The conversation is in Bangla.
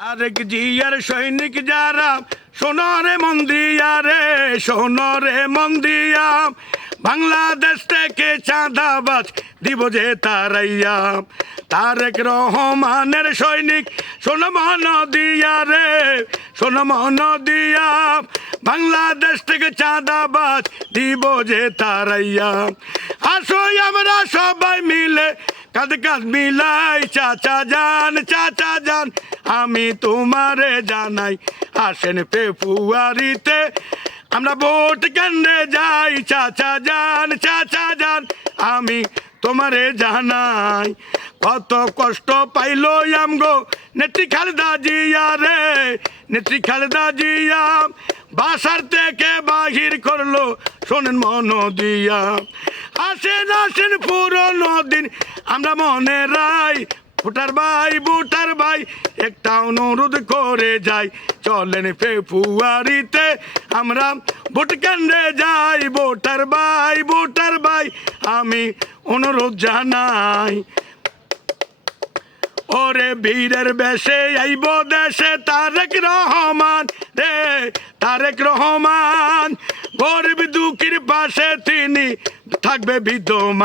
আরেক জিয়ার সৈনিক যারা শোনো রে মন দিয়া রে, শোনো রে মন দিয়া, বাংলাদেশ থেকে চাঁদাবাজ দিব যে তারাইয়া। তারেক রহমানের সৈনিক শোনো মন দিয়া রে, শোনো মন দিয়া, বাংলাদেশ থেকে চাঁদাবাজ দিব যে তারাইয়া। আসো আমরা সবাই মিলে কাঁধ কাঁধ মিলাই, চাচা যান আমি তোমারে জানাই, আসেন ফেব্রুয়ারিতে আমরা ভোট কেন্দ্রে যাই। চাচা যান আমি তোমারে জানাই, কত কষ্ট পাইলো আমগো নেত্রী খালেদা জিয়া রে, নেত্রী খালেদা জিয়া বাসার থেকে বাহির করলো শোনেন মন দিয়া। আসেন পুরনো দিন আমরা মনে রাই, বুটার ভাই একটা অনুরোধ করে যাই, চলেন ফেব্রুয়ারিতে আমরা ভোট কেন্দ্রে যাই। ভোটার ভাই আমি অনুরোধ জানাই, ওরে বীরের বেশে আইব দেশে তারেক রহমান রে, তারেক রহমান, গরিব দুঃখীর পাশে তিনি থাকবে বিদ্যমান।